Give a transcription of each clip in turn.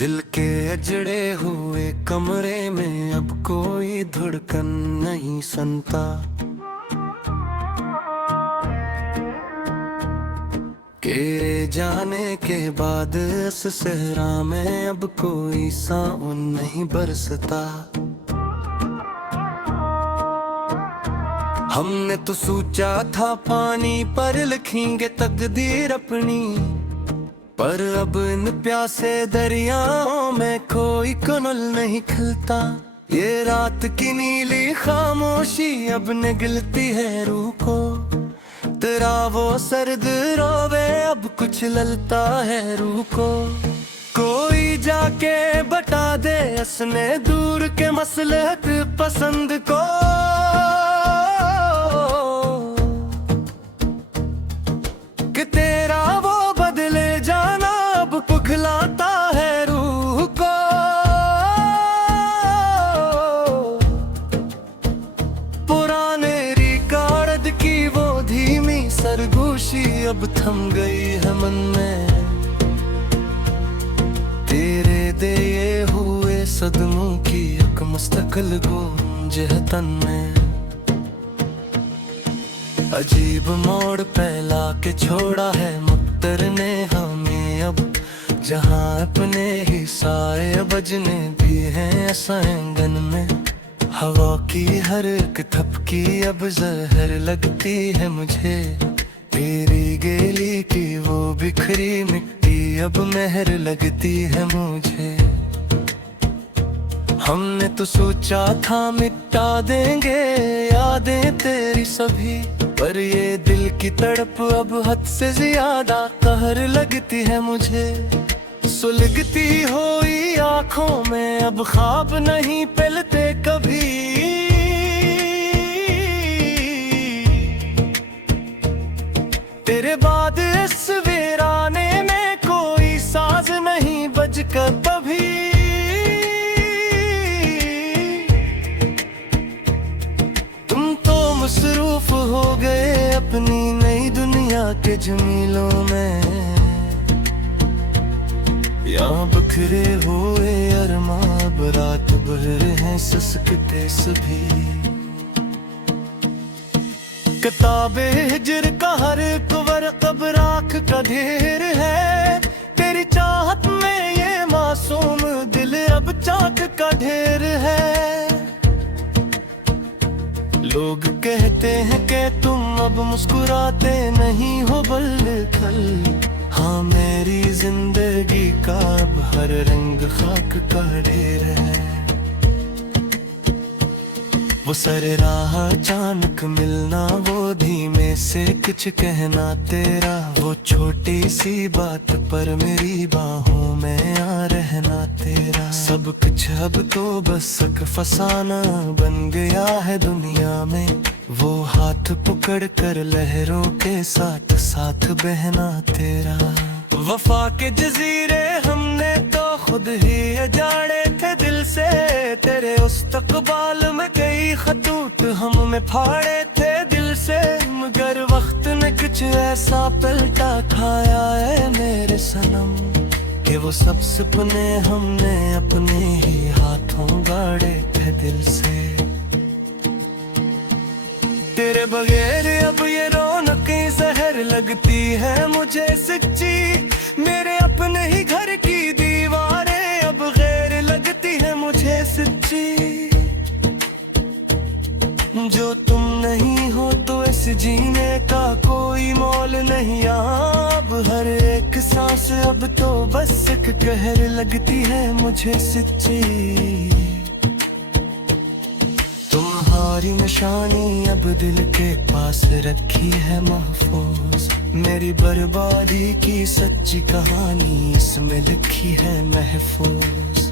दिल के अजड़े हुए कमरे में अब कोई धड़कन नहीं सुनता। के जाने के बाद इस सहरा में अब कोई सावन नहीं बरसता। हमने तो सोचा था पानी पर लिखेंगे तकदीर अपनी, पर अब इन प्यासे दरियाओं में कोई कनल नहीं खिलता। ये रात की नीली खामोशी अब निगलती है रूह को, तेरा वो सर्द रोवे अब कुछ ललता है रूह को। कोई जाके बता दे असने दूर के मसलहत पसंद को, कि तेरा वो बदले जाना अब पुखलाता है रूह को। पुराने रिकॉर्ड की वो धीमी सरगोशी अब थम गई है मन में, तेरे दिए हुए सदमों की एक मुस्तकिल गूंज है तन में। अजीब मोड़ फैला के छोड़ा है मुक्तर ने हमें अब, जहाँ अपने ही साए बजने भी हैं आंगन में। हवा की हर एक थपकी अब जहर लगती है मुझे, तेरी गेली की वो बिखरी मिट्टी अब मेहर लगती है मुझे। हमने तो सोचा था मिटा देंगे यादें तेरी सभी, पर ये दिल की तड़प अब हद से ज्यादा कहर लगती है मुझे। सुलगती हुई आंखों में अब ख्वाब नहीं पलते कभी, तेरे बाद इस वीराने में कोई साज नहीं बजकर कभी। तुम तो मसरूफ हो गए अपनी नई दुनिया के जमीलों में, यहाँ बिखरे हुए अरमां रात भर हैं ससकते सभी। किताबे हिजर का हर वर्क अब राख का ढेर है, तेरी चाहत में ये मासूम दिल अब चाक का ढेर है। लोग कहते हैं कि तुम अब मुस्कुराते नहीं हो बल्कल, हाँ मेरी जिंदगी का अब हर रंग खाक का ढेर है। वो सर राह अचानक मिलना, वो धीमे से कुछ कहना तेरा, वो छोटी सी बात पर मेरी बाहों में आ रहना तेरा। सब कुछ अब तो बस एक फसाना बन गया है दुनिया में, वो हाथ पकड़ कर लहरों के साथ साथ बहना तेरा। वफा के जजीरे हमने तो खुद ही अजाड़े थे दिल से, तेरे इस्तकबाल में कई खतूत हम में फाड़े थे दिल से, मगर वक्त ने कुछ ऐसा पलटा खाया है मेरे सनम, कि वो सब सपने हमने अपने ही हाथों गाड़े थे दिल से। तेरे बगैर अब ये रौनक जहर लगती है मुझे सच्ची, मेरे अपने ही घर की दीवारें अब गैर लगती है मुझे सच्ची। जो तुम नहीं हो तो इस जीने का कोई मोल नहीं, अब हर एक सांस अब तो बस एक कहर लगती है मुझे सच्ची। तुम्हारी निशानी अब दिल के पास रखी है महफूज, मेरी बर्बादी की सच्ची कहानी इसमें लिखी है महफूज।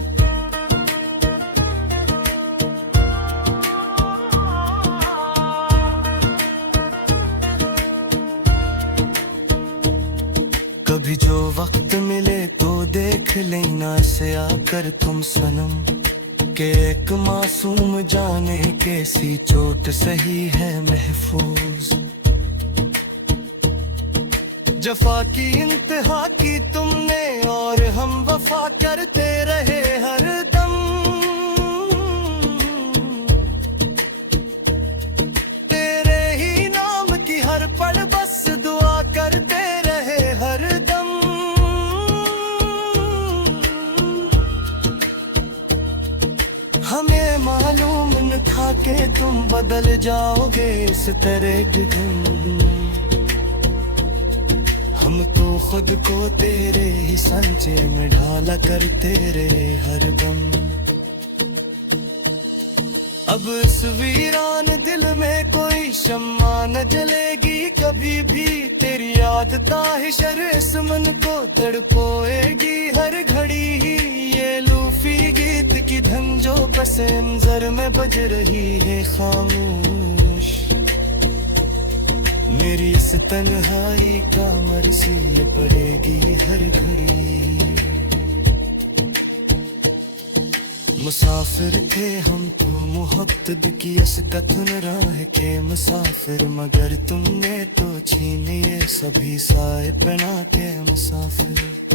कभी जो वक्त मिले तो देख लेना से आकर तुम सनम, के एक मासूम जाने कैसी चोट सही है महफूज। जफा की इंतहा की तुमने और हम वफा करते रहे हर दम। तेरे ही नाम की हर पल बस दुआ करते रहे हर दम। हमें मालूम न था कि तुम बदल जाओगे इस तरह दिगम। हम तो खुद को तेरे ही संचर में ढाला करते रहे हर दम। अब इस वीरान दिल में कोई शम्मा न जलेगी कभी भी। तेरी याद ताहिशर इस मन को तड़पोएगी हर घड़ी ही। ये लूफी गीत की धन जो पसेंजर में बज रही है खामोश। मेरी इस तन्हाई का मरसी ये पड़ेगी हर घड़ी। मुसाफिर थे हम तो मोहब्बत की इस कथन राह के मुसाफिर। मगर तुमने तो छीन ये सभी साए पना के मुसाफिर।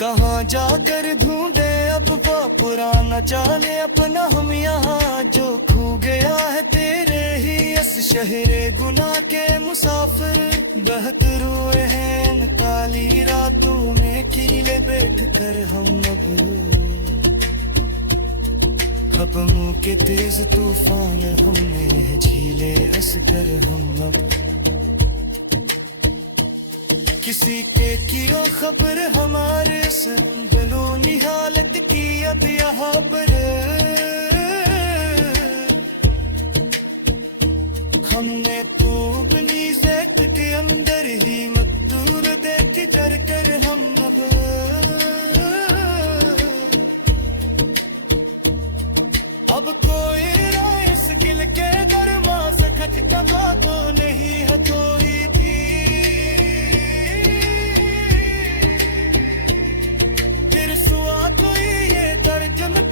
कहाँ जाकर ढूंढे अब वो पुराना चाले अपना हम यहाँ जो खो गया है तेरे ही इस शहरे गुनाह के मुसाफिर। बहत रोए हैं काली रातों में किले बैठ कर हम अब। खपमों के तेज तूफान हमने है झीले हंस कर हम अब। किसी के कियो खबर हमारे संदलोनी हालत की अब यहाँ पर। हमने तो अपनी ज़ैत के अंदर ही मकतूल देख चढ़ कर हम अब कोई राय इस गिल के दरमा सखत कबा तो नहीं है कोई। सुआ कोई ये दर्द में